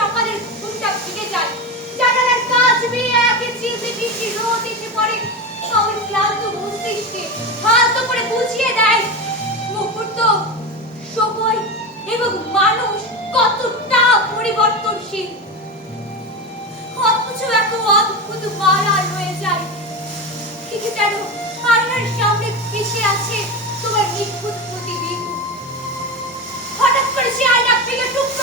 সকালের ঘুমটা ভেঙে যায়, জানালার কাজ বেয়ে একে চিলতে বৃষ্টি রোদ এসে পড়ে, আমার ক্লান্ত মস্তিষ্কে হালকা করে বুঝিয়ে দেয় মুহূর্ত, সময় এবং মানুষ কতটা পরিবর্তনশীল। অথচ এত অদ্ভুত মায়া রয়ে যায়, ঠিক যেন আয়নার সামনে ভেসে আছে তোমার নিখুঁত প্রতিবিম্ব। হঠাৎ করে সে আয়না ভেঙে টুকরো